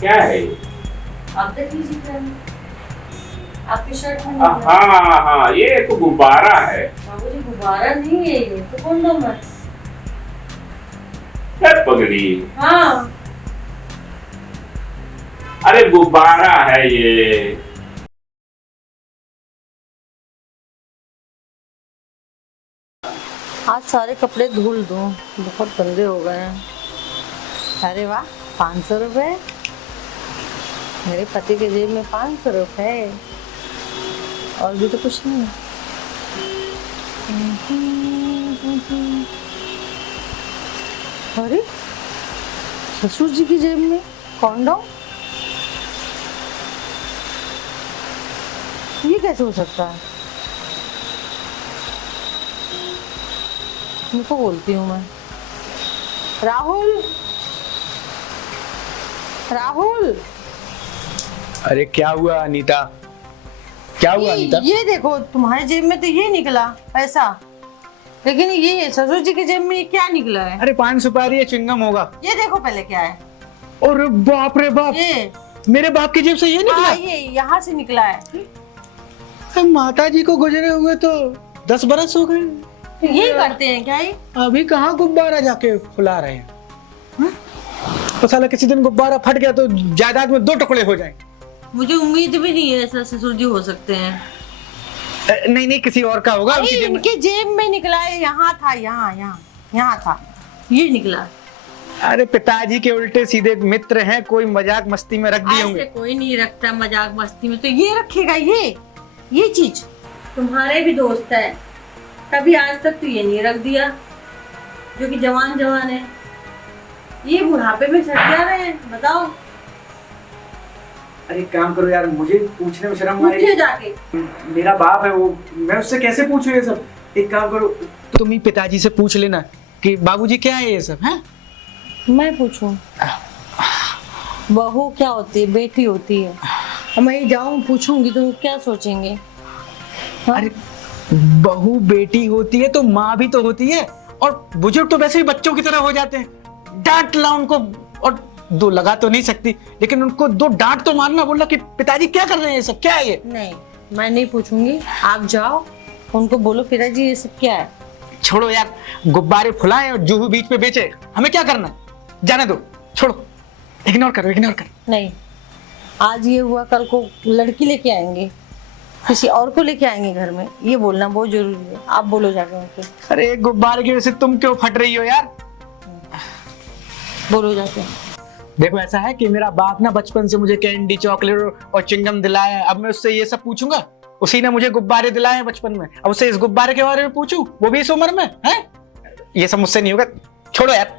क्या है ये? आप देख लीजिए क्या है? आपकी शर्ट में हाँ निकला। हाँ हाँ, ये तो गुब्बारा है। बाबूजी गुब्बारा नहीं है, ये तो कंडोम है। क्या पगड़ी? हाँ अरे गुब्बारा है ये। आज सारे कपड़े धुल दूं, बहुत गंदे हो गए हैं। अरे वाह, 500 रुपये। मेरे पति के जेब में 500 रुपये, और भी तो कुछ नहीं। अरे ससुर जी की जेब में कॉन्डोम, ये कैसे हो सकता है? उनको बोलती हूँ मैं। राहुल, राहुल। अरे क्या हुआ अनीता? क्या हुआ अनीता? ये देखो, तुम्हारे जेब में तो ये निकला पैसा, लेकिन ये ससुर जी की जेब में क्या निकला है? अरे पान सुपारी या चिंगम होगा। ये देखो पहले क्या है। और बाप रे बाप, ये मेरे बाप की जेब से ये निकला? हाँ, ये यहाँ से निकला है। माता जी को गुजरे हुए तो 10 बरस हो गए। यही करते हैं क्या ये? अभी कहाँ गुब्बारा जाके फुला रहे हैं? तो साला किसी दिन गुब्बारा फट गया तो जायदाद में 2 टुकड़े हो जाएं। मुझे उम्मीद भी नहीं है ऐसा ससुर जी हो सकते हैं। नहीं नहीं, किसी और का होगा। अरे इनके जेब में निकला है, यहाँ था, यहाँ था, ये निकला। अरे पिताजी के उल्टे सीधे मित्र हैं, कोई मजाक मस्ती में रख दिए होंगे। ऐसे कोई नहीं रखता मजाक मस्ती में, तो ये रखेगा ये चीज। तुम्हारे भी दोस्त है, कभी आज तक तो ये नहीं रख दिया, जो कि जवान है। ये बुढ़ापे में सट जा रहे हैं, बताओ। अरे काम करो यार, मुझे पूछने में शर्म आ रही पूछिए है। जाके। मेरा बाप है वो, मैं उससे कैसे पूछूं ये सब? एक काम करो, तुम ही पिताजी से पूछ लेना कि बाबूजी क्या है ये सब, हैं? मैं पूछूं? बहू क्या होती है? बेटी होती है। अब मैं जाऊं पूछूंगी तो क्या सोचेंगे? हाँ? अरे बहू बेटी होती है तो माँ भी तो होती है, और बुजुर्ग तो वैसे ही बच्चों की तरह हो जाते हैं। डांट ला उनको, और 2 लगा तो नहीं सकती, लेकिन उनको 2 डांट तो मारना। बोलना कि पिताजी क्या कर रहे हैं ये सब, क्या है ये? नहीं, मैं नहीं पूछूंगी। आप जाओ, उनको बोलो पिताजी ये सब क्या है। छोड़ो यार, गुब्बारे फुलाएं और जूहू बीच पे बेचे, हमें क्या करना? जाने दो, छोड़ो, इग्नोर करो, इग्नोर करो। नहीं, आज ये हुआ, कल को लड़की लेके आएंगे, किसी और को लेके आएंगे घर में, ये बोलना बहुत जरूरी है। आप बोलो जाके उनके। अरे एक गुब्बारे की वजह से तुम क्यों फट रही हो यार? बोलो जाके। देखो ऐसा है कि मेरा बाप ना बचपन से मुझे कैंडी, चॉकलेट और चिंगम दिलाया है। अब मैं उससे ये सब पूछूंगा? उसी ने मुझे गुब्बारे दिलाए हैं बचपन में, अब उससे इस गुब्बारे के बारे में पूछूं, वो भी इस उम्र में है? ये सब मुझसे नहीं होगा, छोड़ो यार।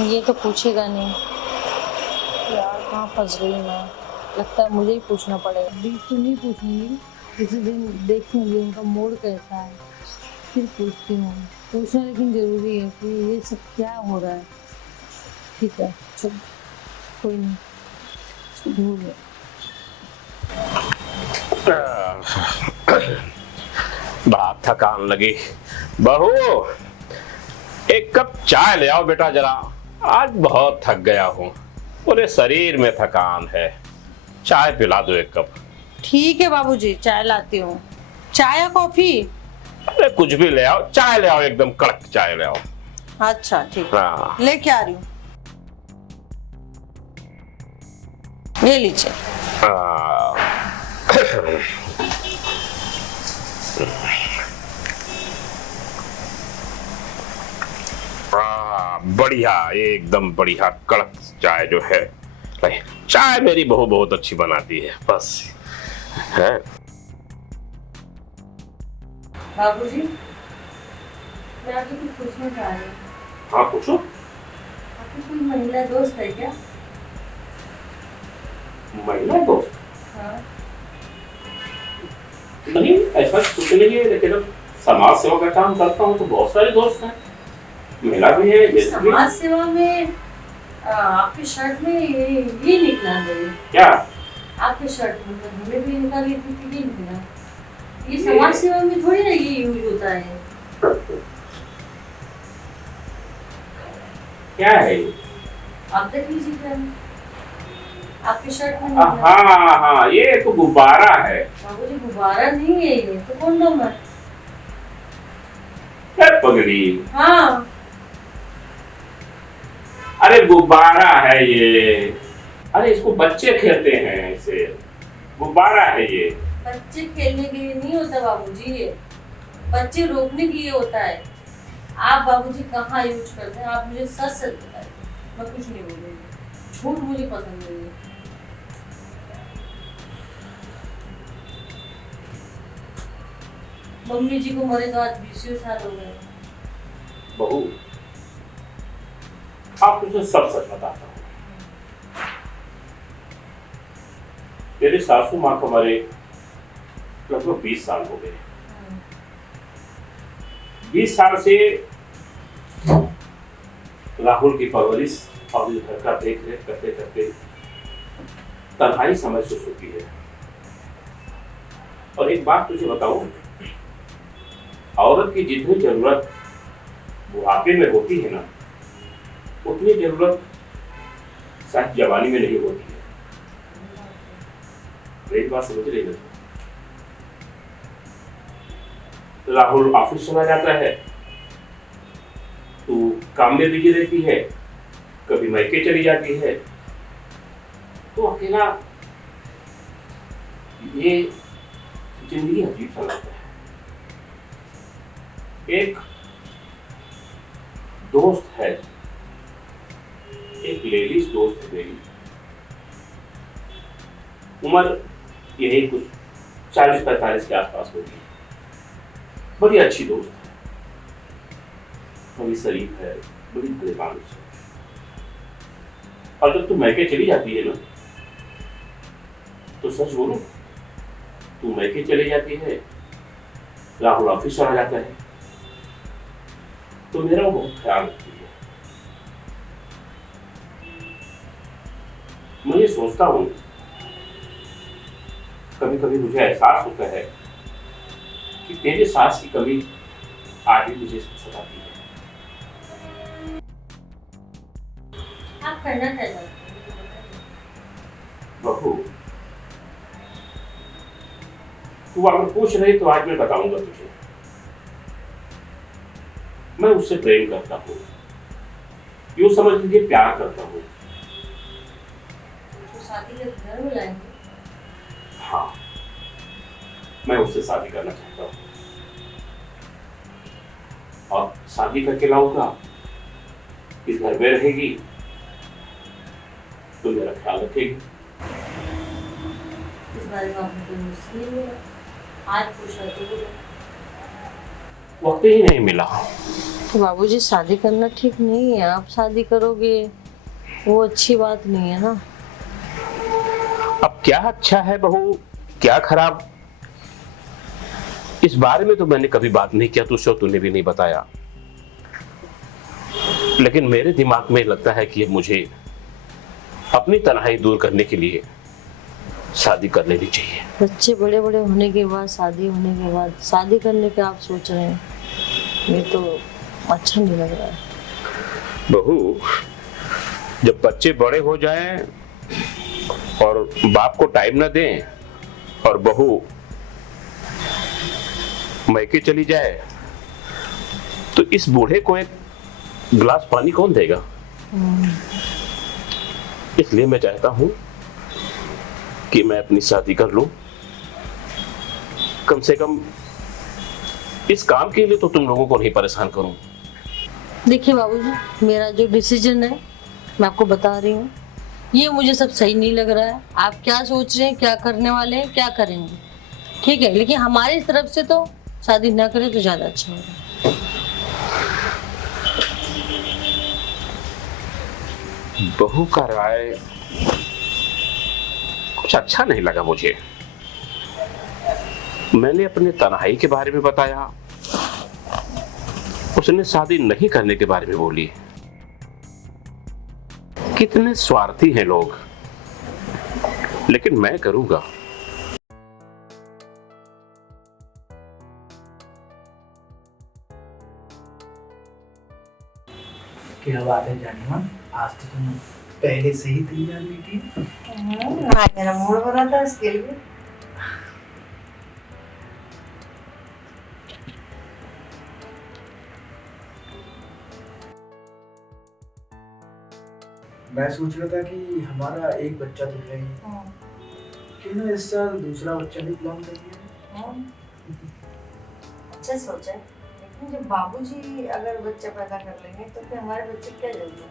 ये तो पूछेगा नहीं यार, कहाँ फंस गई मैं। लगता है मुझे ही पूछना पड़ेगा। अभी तो नहीं पूछूंगी, किसी दिन देखूंगी उनका मूड कैसा है, फिर पूछती हूँ। पूछना लेकिन जरूरी है कि ये सब क्या हो रहा है। ठीक है, चल, कोई नहीं, इसको भूल गए। बड़ा थकान लगी। बहू, एक कप चाय ले आओ बेटा जरा, आज बहुत थक गया हूँ, पूरे शरीर में थकान है। चाय पिला दो 1 कप। ठीक है बाबूजी, चाय लाती हूँ। चाय या कॉफी? अरे कुछ भी ले आओ, चाय ले आओ, एकदम कड़क चाय ले आओ। अच्छा ठीक है, हाँ। लेके आ रही हूँ। ये लीजिए। बढ़िया, एकदम बढ़िया कड़क चाय जो है। चाय मेरी बहू बहुत अच्छी बनाती है, बस है। बाबूजी, मैं आपसे कुछ पूछना चाह रही हूँ। हाँ पूछो। आपकी कोई महिला दोस्त है क्या? महिला दोस्त? हाँ। नहीं, ऐसा कुछ नहीं है, लेकिन अब समाज सेवा का काम करता हूँ तो बहुत सारे दोस्त हैं, महिला भी है। समाज सेवा में आपकी शर्ट में ये निकला है। क्या? आपके शर्ट में हमें भी निकाल ली थी, ये निकला। ये समाज सेवा में थोड़ी ना ये यूज होता है। क्या है ये? आप देख लीजिए क्या है? आपकी शर्ट में हाँ नहीं है। हाँ हाँ, ये तो गुब्बारा है। बाबूजी गुब्बारा नहीं है, ये तो कंडोम है। क्या पगड़ी? हाँ अरे गुब्बारा है ये। अरे इसको बच्चे खेलते हैं, इसे गुब्बारा है ये। बच्चे खेलने के लिए नहीं होता बाबूजी, ये बच्चे रोकने के लिए होता है। आप बाबूजी कहाँ यूज करते हैं? आप मुझे सच सच बताइए, मैं कुछ नहीं बोलूंगी। झूठ मुझे पसंद नहीं है। मम्मी जी को मरे तो आज 20 साल हो गए। बहू, आप तुझे सब सच बताता हूँ। तेरे सासू माँ को मरे लगभग 20 साल हो गए। 20 साल से राहुल की परवरिश और इस घर का देख रेख करते करते तन्हाई समझ हो चुकी है। और एक बात तुझे बताऊं, औरत की जितनी जरूरत बुढ़ापे में होती है ना, उतनी जरूरत शायद जवानी में नहीं होती है। मेरी बात समझ रही है? राहुल ऑफिस चला जाता है, तू काम में बिजी रहती है, कभी मायके चली जाती है, तो अकेला ये जिंदगी अजीब सा लगता है। एक दोस्त है, एक लेडीज दोस्त है मेरी, उम्र यही कुछ 40-45 के आसपास होगी। बड़ी अच्छी दोस्त है, बड़ी शरीफ है, बड़ी भले मानुस है। और जब तू मैके चली जाती है ना, तो सच बोलूं, तू मैके चली जाती है, राहुल ऑफिस चला जाता है, तो मेरा वो बहुत ख्याल रखती है। मैं ये सोचता हूँ, कभी कभी मुझे एहसास होता है कि तेरे सास की कमी आज भी मुझे सताती है। आप करना क्या चाहते हैं? बहू, तू अगर पूछ रही तो आज मैं बताऊंगा तुझे। मैं उससे प्रेम करता हूँ, यूं समझ लीजिए प्यार करता हूँ। तो शादी के घर में लाएंगे? हाँ, मैं उससे शादी करना चाहता हूँ, और शादी करके लाऊंगा, इस घर में रहेगी तो मेरा ख्याल रखेगी। इस बारे में आपने कोई मुझसे नहीं बोला? आज पूछ रहे थे बोला। वक्त ही नहीं मिला। तो बाबूजी शादी करना ठीक नहीं है। आप शादी करोगे वो अच्छी बात नहीं है ना। अब क्या अच्छा है बहू, क्या खराब, इस बारे में तो मैंने कभी बात नहीं किया तुझसे, तूने भी नहीं बताया। लेकिन मेरे दिमाग में लगता है कि मुझे अपनी तन्हाई दूर करने के लिए शादी कर लेनी चाहिए। बच्चे बड़े बड़े होने के बाद, शादी होने के बाद शादी करने के आप सोच रहे हैं, ये तो अच्छा नहीं लग रहा है। बहू, जब बच्चे बड़े हो जाएं और बाप को टाइम न दें और बहू मैके चली जाए, तो इस बूढ़े को एक गिलास पानी कौन देगा? इसलिए मैं चाहता हूं कि मैं अपनी शादी कर लूं। कम से कम इस काम के लिए तो तुम लोगों को नहीं परेशान करूं। देखिए बाबूजी, मेरा जो डिसीजन है मैं आपको बता रही हूँ, ये मुझे सब सही नहीं लग रहा है। आप क्या सोच रहे हैं, क्या करने वाले हैं, क्या करेंगे, ठीक है, लेकिन हमारी तरफ से तो शादी ना करें तो ज्यादा अच्छा होगा। बहू का राय कुछ अच्छा नहीं लगा मुझे। मैंने अपने तन्हाई के बारे में बताया, उसने शादी नहीं करने के बारे में बोली। कितने स्वार्थी हैं लोग, लेकिन मैं करूंगा। क्या बात है जानीमान, आज तो तुम पहले से ही तैयार बैठी है। हाँ, मेरा मूड बना था इसके लिए। मैं सोच रहा था कि हमारा एक बच्चा तो है ही, क्यों ना इस साल दूसरा बच्चा भी प्लान कर लिया। अच्छा सोचा है, लेकिन जब बाबूजी अगर बच्चा पैदा कर लेंगे तो फिर हमारे बच्चे क्या जरूरत है?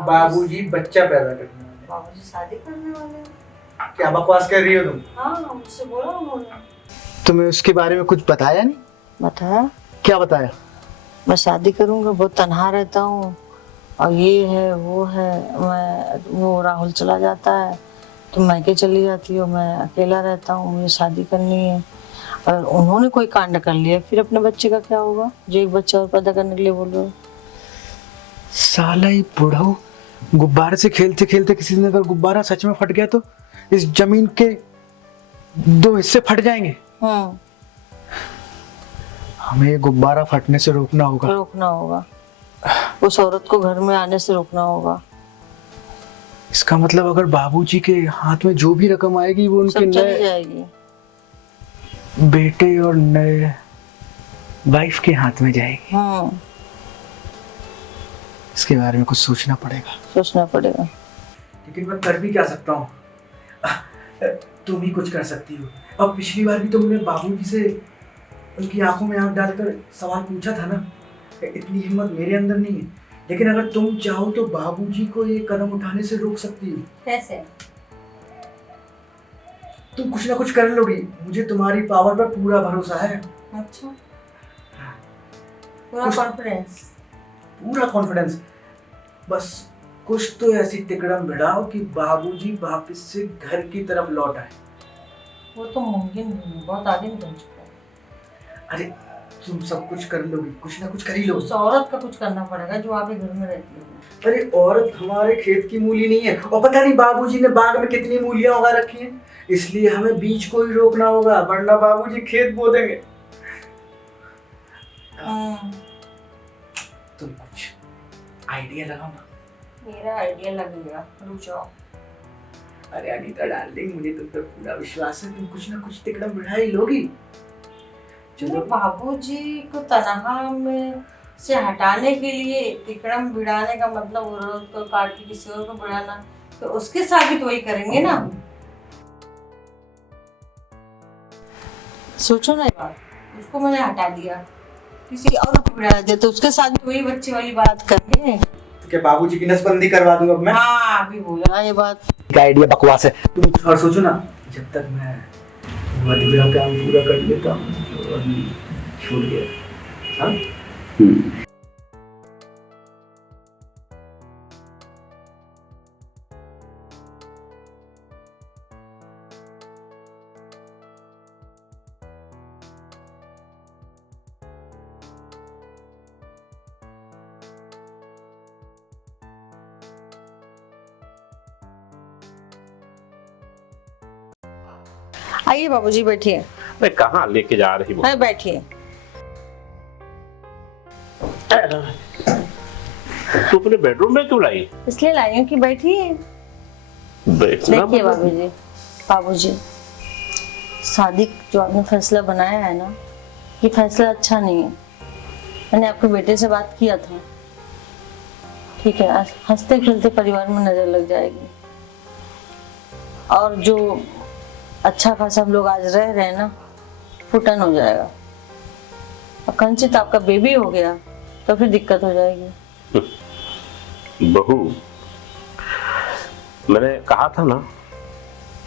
बाबूजी बच्चा पैदा करने वाले? बाबूजी शादी करने वाले हैं। क्या बकवास कर रही हो तुम? हाँ, मुझसे बोला उन्होंने। तुम्हें उसके बारे में कुछ बताया नहीं? बताया, क्या बताया? मैं शादी करूंगा, बहुत तन्हा रहता हूँ और ये है वो है। वो राहुल चला जाता है तो मैके चली जाती हूँ, मैं अकेला रहता हूँ, मुझे शादी करनी है। और उन्होंने कोई कांड कर लिया, फिर अपने बच्चे का क्या होगा जो एक बच्चा और पैदा करने के लिए बोल रहे हो? साला ये बुढ़ऊ गुब्बारे से खेलते खेलते किसी दिन अगर गुब्बारा सच में फट गया तो इस जमीन के 2 हिस्से फट जाएंगे। हमें ये गुब्बारा फटने से रोकना होगा। उस औरत को घर में आने से रोकना होगा। इसका मतलब अगर बाबूजी के हाथ में जो भी रकम आएगी वो उनके सब चली नए जाएगी। बेटे और नए वाइफ के हाथ में जाएगी। इसके बारे में कुछ सोचना पड़ेगा। लेकिन मैं कर भी क्या सकता हूँ? तुम ही कुछ कर सकती हो। अब पिछली बार भी तुमने बाबूजी से उनकी आंखों में आंख डालकर सवाल पूछा था ना, इतनी हिम्मत मेरे अंदर नहीं है। लेकिन अगर तुम चाहो तो बाबूजी को ये कदम उठाने से रोक सकती हो। कैसे? तुम कुछ ना कुछ कर लोगी, मुझे तुम्हारी पावर पर पूरा भरोसा है। अच्छा, पूरा कॉन्फिडेंस। बस कुछ तो ऐसी तिकड़म भिड़ाओ कि बाबूजी वापस से घर की तरफ लौट आए। वो तो मुमकिन नहीं, बहुत आगे निकल चुका है। अरे तुम सब कुछ कर लोगी, कुछ ना कुछ कर ही लो। उस औरत का कुछ करना पड़ेगा जो आपके घर में रहती है। अरे औरत हमारे खेत की मूली नहीं है, और पता नहीं बाबूजी ने बाग में कितनी मूलियां उगा रखी हैं, इसलिए हमें बीज को ही रोकना होगा, वरना बाबूजी खेत बो देंगे। तुम कुछ आइडिया लगाओ ना। मेरा आइडिया लगेगा, रुक जाओ। अरे अनीता डार्लिंग, मुझे तुम पर पूरा विश्वास है, तुम कुछ ना कुछ तिकड़म बिठा ही लोगी। चलो, बाबूजी को तनहा में से हटाने के लिए तिकड़म बिड़ाने का मतलब औरत को काट के किसी और को बिड़ाना, तो उसके साथ भी तो वही करेंगे ना। सोचो ना यार, उसको मैंने हटा दिया, किसी और को बिड़ा दिया, तो उसके साथ भी वही बच्चे वाली बात करेंगे। तो क्या बाबूजी की नसबंदी करवा दूं अब मैं? हाँ, अभी बोला ये बात। क्या आइडिया बकवास है। तुम और सोचो ना, जब तक मैं मधुरा का काम पूरा कर लेता हूँ जो अभी छूट गया। हाँ? आइए बाबूजी, बैठिए। मैं कहाँ लेके जा रही हूँ? बैठिए। तू अपने बेडरूम में क्यों लाई? इसलिए लाई हूँ कि बैठिए। देखिए बाबूजी, शादी जो आपने फैसला बनाया है ना, ये फैसला अच्छा नहीं है। मैंने आपके बेटे से बात किया था, ठीक है? हंसते खेलते परिवार में नजर लग जाएगी, और जो अच्छा खासा हम लोग आज रह रहे हैं ना, फुटन हो जाएगा। और कंचित आपका बेबी हो गया तो फिर दिक्कत हो जाएगी। बहू, मैंने कहा था ना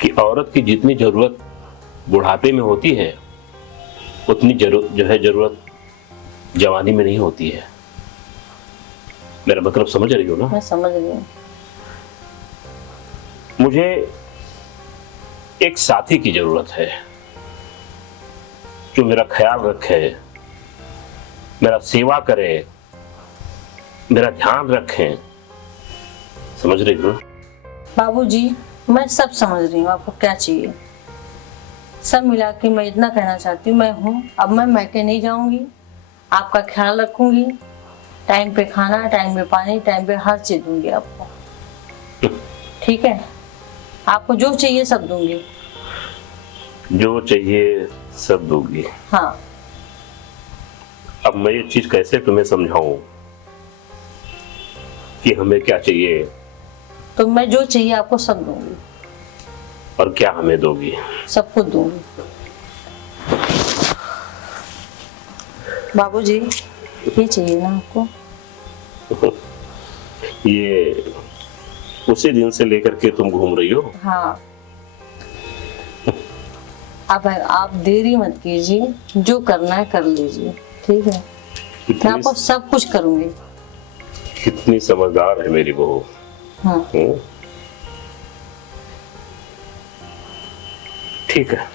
कि औरत की जितनी जरूरत बुढ़ापे में होती है, उतनी जरूरत जवानी में नहीं होती है। मेरा मतलब समझ रही हो ना? मैं समझ रही हूँ। मुझे एक साथी की जरूरत है जो मेरा ख्याल रखे, मेरा सेवा करे, मेरा ध्यान रखे। समझ रही हो? बाबूजी, मैं सब समझ रही हूँ आपको क्या चाहिए। सब मिला के मैं इतना कहना चाहती हूँ, मैं हूँ, अब मैं मैके नहीं जाऊंगी, आपका ख्याल रखूंगी, टाइम पे खाना, टाइम पे पानी, टाइम पे हर चीज दूंगी आपको। ठीक है, आपको जो चाहिए सब दूंगी। जो चाहिए सब दोगी? हाँ। अब मैं ये चीज कैसे तुम्हें समझाऊं कि हमें क्या चाहिए? तो मैं जो चाहिए आपको सब दूंगी। और क्या हमें दोगी? सब कुछ दूंगी। बाबूजी, ये चाहिए ना आपको? ये उसी दिन से लेकर के तुम घूम रही हो? हाँ। अब आप देरी मत कीजिए, जो करना है कर लीजिए। ठीक है, मैं आपको सब कुछ करूंगी। कितनी समझदार है मेरी बहू। हाँ। ठीक है,